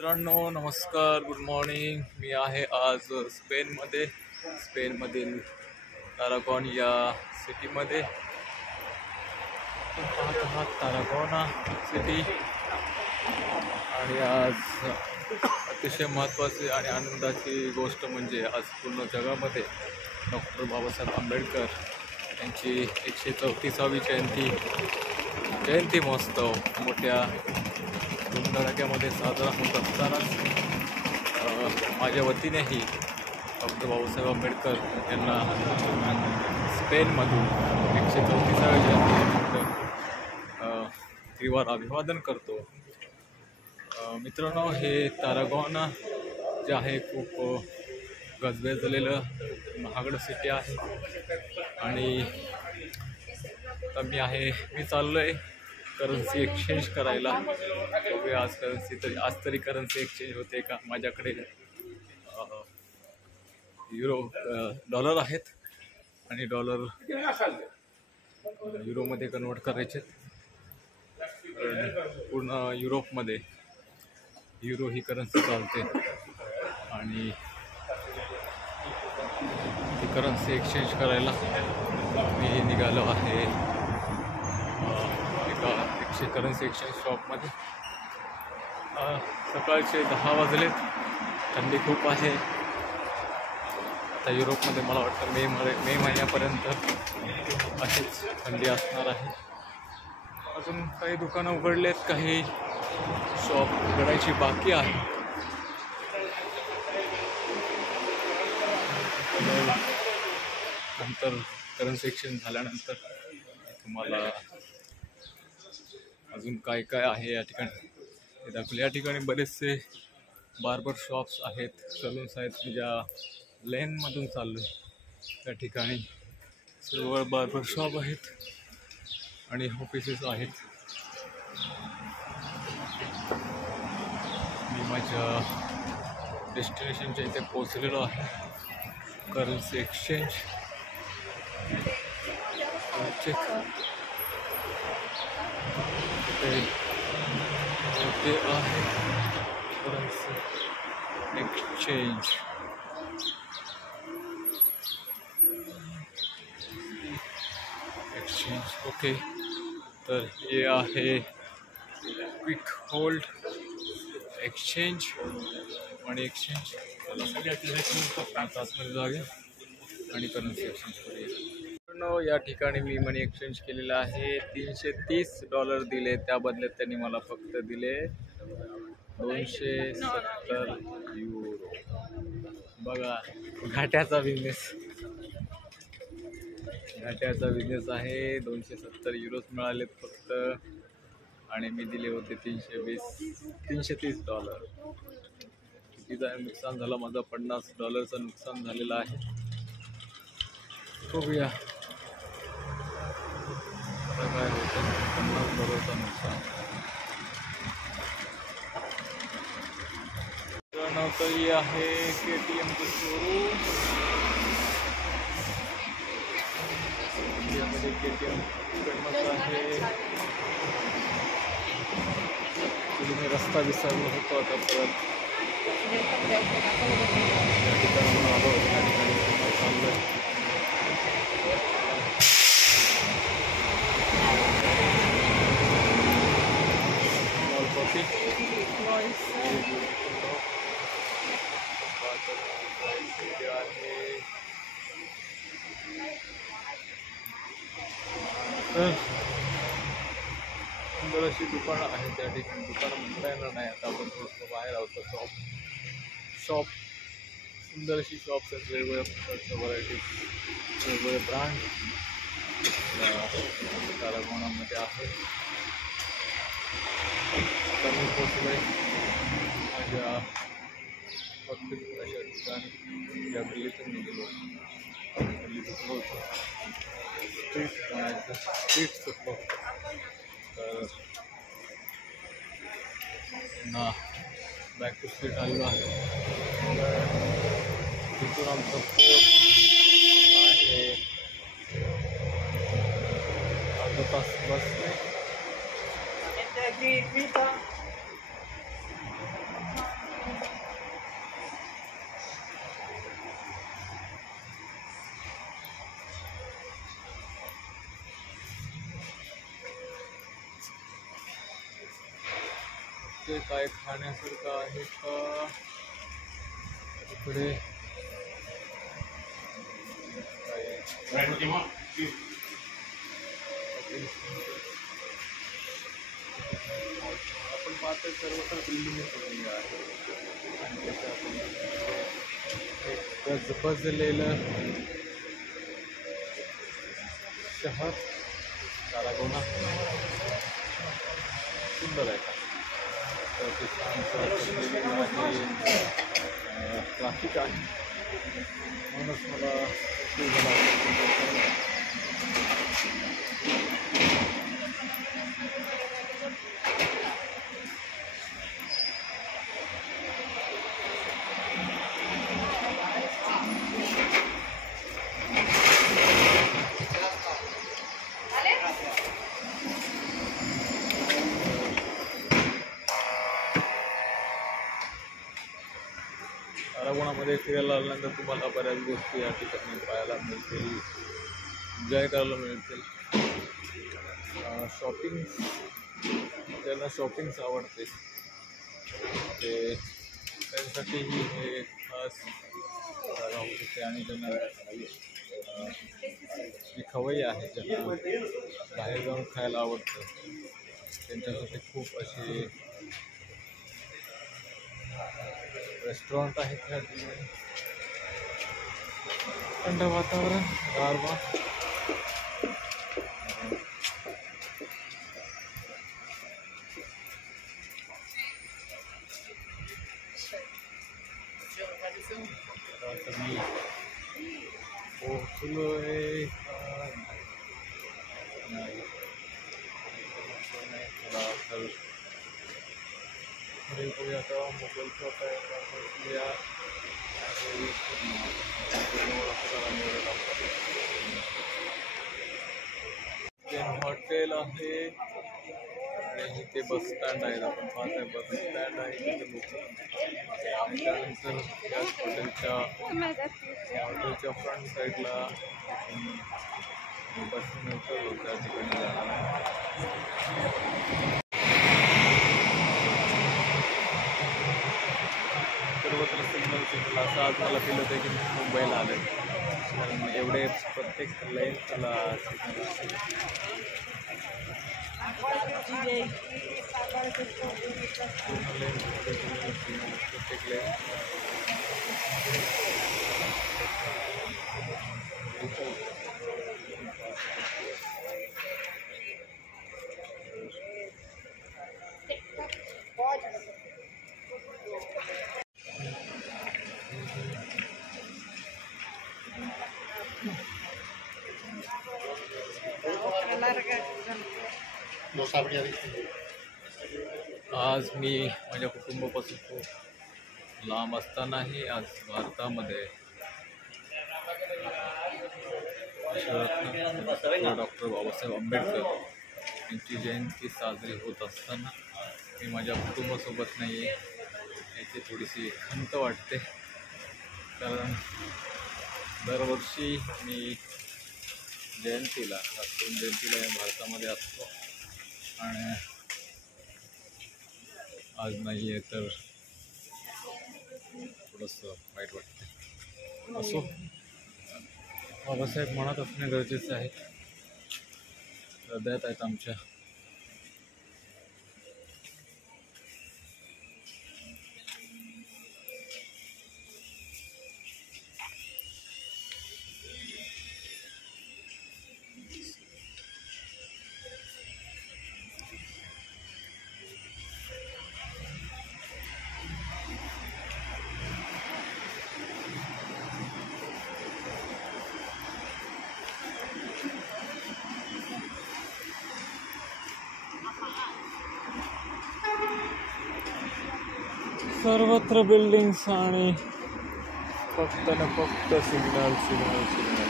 मित्रांनो नमस्कार, good morning. मी आहे आज स्पेनमधील तारागॉन या सिटीमध्ये. पाहत आहात तारागोना सिटी. आणि आज अतिशय महत्त्वाची आणि आनंदाची गोष्ट म्हणजे आज पूर्ण जगामध्ये डॉक्टर बाबासाहेब आंबेडकर यांची 134वी जयंती महोत्सव मोठ्या धुमधडाक्यामध्ये साजरा होत असतानाच माझ्या वतीनेही डॉक्टर बाबासाहेब आंबेडकर यांना स्पेनमधून 134व्या जयंतीनिमित्त त्रिवार अभिवादन करतो. मित्रांनो, हे तारागोना जे आहे खूप गजबजलेलं महागडं सिटी आहे. आणि आता मी चाललो आहे करन्सी एक्सचेंज करायला. बघूया आज तरी करन्सी एक्सचेंज होते का. माझ्याकडे डॉलर आहेत आणि डॉलर युरोमध्ये कन्वर्ट करायचे. पूर्ण युरोपमध्ये युरो ही करन्सी चालते आणि ती करन्सी एक्सचेंज करायला मी निघालो आहे एका करन्सी एक्सचेंज शॉपमध्ये. सकाळचे 10 वाजलेत. थंडी खूप आहे. आता युरोपमध्ये मला वाटतं मे महिन्यापर्यंत अशीच थंडी असणार आहे. अजून काही दुकानं उघडलेत, काही शॉप उघडायची बाकी आहे. नंतर करन्सी एक्सचेंज झाल्यानंतर तुम्हाला अजून काय काय आहे या ठिकाणी हे दाखवले. या ठिकाणी बरेचसे बार्बर शॉप्स आहेत, सलून्स आहेत. ज्या लेनमधून चाललो त्या ठिकाणी सर्व बार्बर शॉप आहेत आणि ऑफिसेस आहेत. मी माझ्या डेस्टिनेशनच्या इथे पोचलेलो आहे. करन्सी एक्सचेंज चेक ते आहे. Currency exchange okay. तर हे आहे क्विक होल्ड एक्सचेंज, मनी एक्सचेंज. तासमध्ये जाऊया आणि करन्सी एक्सचेंज करूया. या ठिकाणी मी मनी एक्सचेंज केलेलं आहे. $330 दिले, त्या बदल्यात त्यांनी मला फक्त दिले 270 युरो. बघा, घाट्याचा बिझनेस आहे. 270 युरोज मिळालेत फक्त आणि मी दिले होते $330. कितीचा नुकसान झालं माझं? $50 नुकसान झालेलं आहे. बघूया आता काय होतं. $50 नुकसान. तरी आहे KTMचं शोरूम. इंडियामध्ये KTM फेमस आहे. मी रस्ता विसरलो होतो. आता परत या ठिकाणी आलो. या ठिकाणी चाललोय. कॉफी आहे. सुंदर अशी दुकानं आहेत त्या ठिकाणी. दुकानं म्हणता येणार नाही आता, आपण थोडंसं बाहेर आहोत. शॉप सुंदर अशी शॉप्स आहेत. वेगवेगळ्या प्रकारच्या व्हरायटीज, वेगवेगळे ब्रँड तारागोनामध्ये आहेत. कमी पोचले माझ्या परफेक्ट अशा ठिकाणी. या गल्लीतून मी गेलो. गल्लीतून होतो स्ट्रीट म्हणायचं, स्ट्रीट सुटलो. तर ना बॅक टू स्ट्रीट आलेलो आहे. तिथून आमचं पोट आहे अर्धा तास बसने. इथे काय खाण्यासारखं आहे का? इकडे आपण पाहतोय सर्वत्र बिल्डिंग आहे आणि एक गजबजलेलं शहर तारागोना सुंदर आहे का? ट्रॅफिक आहे म्हणूनच मला तारागोणामध्ये फिरायला आल्यानंतर तुम्हाला बऱ्याच गोष्टी या ठिकाणी पाहायला मिळतील, एन्जॉय करायला मिळतील. शॉपिंग, ज्यांना शॉपिंग्स आवडते ते त्यांच्यासाठीही हे खास जागा होते आणि ज्यांना जी खवय्ये आहे, ज्यांना बाहेर जाऊन खायला आवडतं त्यांच्यासाठी खूप असे रेस्टॉरंट आहेत त्या ठिकाणी. थंड वातावरण, गारवा, मी पोहोचलोय नाही तर बघूया आता मोबाईलचा हॉटेल आहे आणि इथे बस स्टँड आहे. आपण पाहताय बस स्टँड आहे तिथे लोक आणि त्यानंतर हॉटेलच्या फ्रंट साईडला बसने उतरलो त्या ठिकाणी जाणार आहे. सर्वत्र सिग्नल असं आज मला फील होतं की मी मुंबईला आलो आहे, कारण एवढे प्रत्येक लेनला सिग्नल पूर्ण लेन प्रत्येक लेन आज मी माझ्या कुटुंबापासून खूप लांब असतानाही आज भारतामध्ये डॉक्टर बाबासाहेब आंबेडकर यांची जयंती साजरी होत असताना मी माझ्या कुटुंबासोबत नाही आहे याची थोडीशी खंत वाटते, कारण दरवर्षी मी जयंतीला राष्ट्रीय जयंतीला भारतामध्ये असतो आणि आज नाही आहे तर थोडंसं वाईट वाटतं. असो, बाबासाहेब मनात असणे गरजेचं आहे, हृदयात आहेत आमच्या. सर्वत्र बिल्डिंग्स आणि फक्त ना फक्त सिग्नल सिग्नल सिग्नल.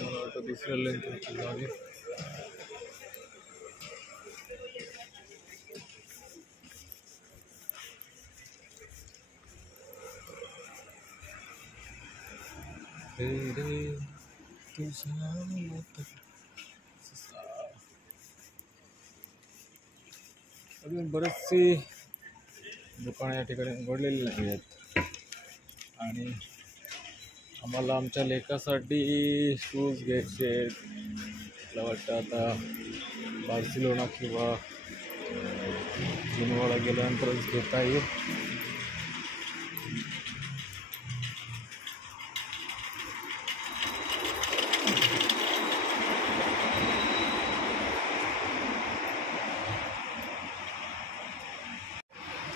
मला वाटतं दुसऱ्या लेनची जागे तेरे तुझ्या मत अजून बरेचशी दुकानं या ठिकाणी उघडलेली नाही आहेत आणि आम्हाला आमच्या लेकासाठी शूज घ्यायचे आहेत. मला वाटतं आता बार्सिलोना किंवा जिनवाडा गेल्यानंतरच घेता येईल.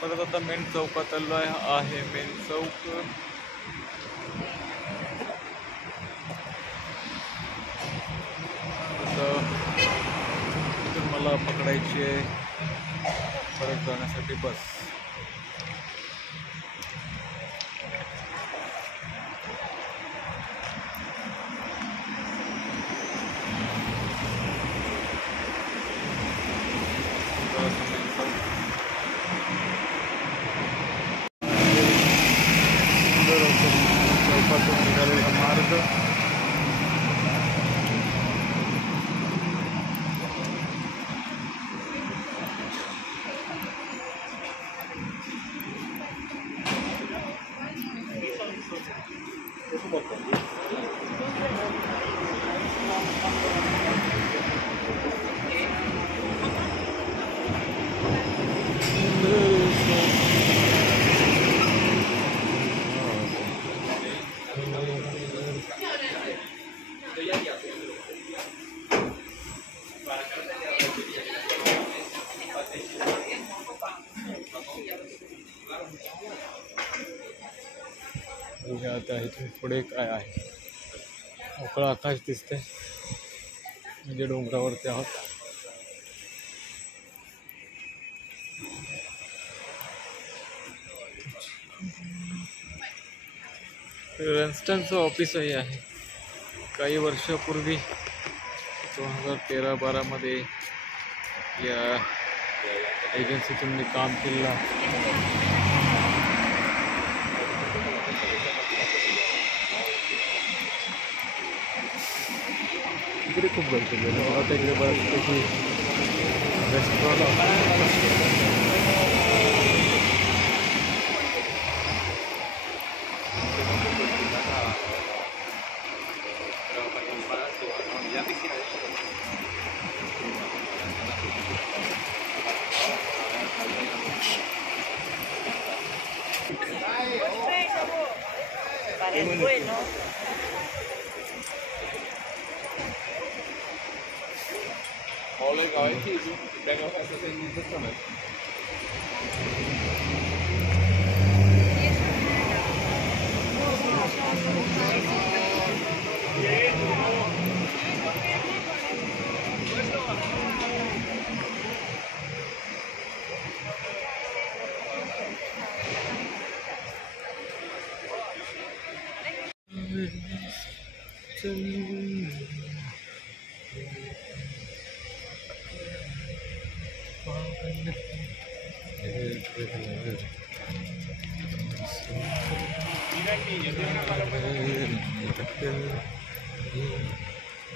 परत आता मेन चौकात आलो आहे. मेन चौक तिथून मला पकडायची आहे परत जाण्यासाठी बस. चौकातून निघालेला मार्ग आता इथून पुढे काय आहे मोकळं आकाश दिसते म्हणजे डोंगरावरती आहोत. रनस्टनचं ऑफिसही आहे. काही वर्षापूर्वी 2013-12 मध्ये या एजन्सीतून मी काम केलेलं. इकडे खूप गर्दी आहे. मला वाटतं इकडे बऱ्याचपैकी रेस्टॉरंट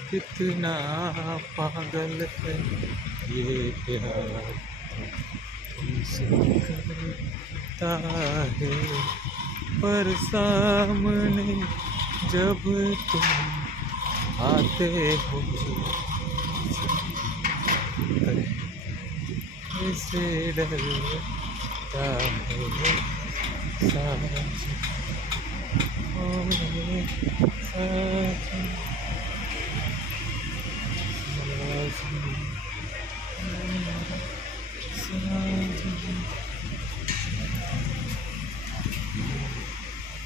कितना पागल है ये प्यार तुमसे करता है पर सामने जब तुम आते हो ऐसे डरता है साथ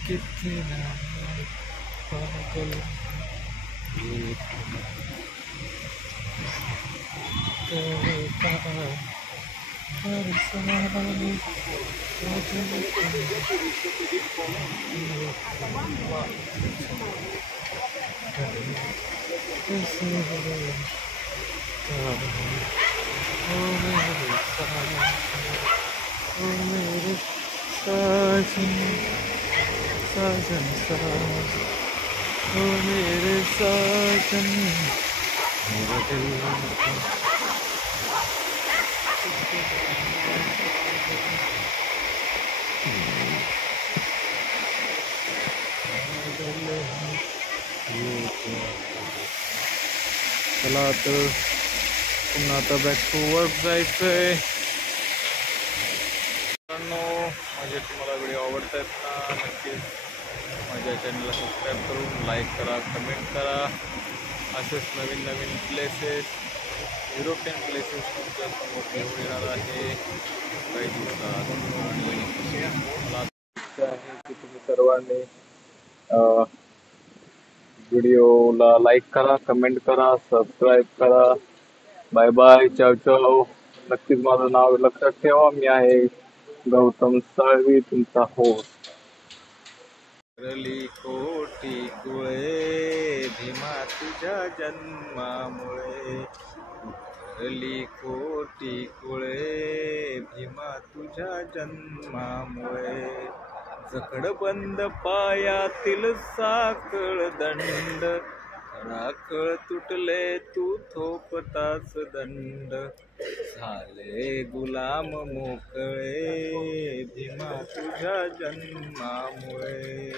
कितना पागल ये करता हर सामने मेरे साजन साजन साजन ओ मेरे साजन मेरा दिल। चला आता पुन्हा आता बॅक टू वर्क जायचंय. मित्रांनो, माझे तुम्हाला व्हिडिओ आवडत आहेत ना, नक्कीच माझ्या चॅनलला सबस्क्राईब करून लाईक करा, कमेंट करा. असेच नवीन नवीन प्लेसेस, युरोपियन प्लेसेस तुमच्या समोर घेऊन येणार आहे काही दिवसात. आणि मला इच्छा आहे की तुम्ही सर्वांनी व्हिडिओला लाईक करा, कमेंट करा, सबस्क्राईब करा. बाय बाय, चाव चाव. नक्कीच माझं नाव लक्षात ठेवा, मी आहे गौतम साळवी, तुमचा होस्ट. रली कोटी कुळे भीमा तुझ्या जन्मामुळे, रली कोटी कुळे भीमा तुझ्या जन्मामुळे. जखड बंद पायातील साखळ दंड, राखळ तुटले तू थोपताच दंड. झाले गुलाम मोकळे भीमा तुझ्या जन्मामुळे.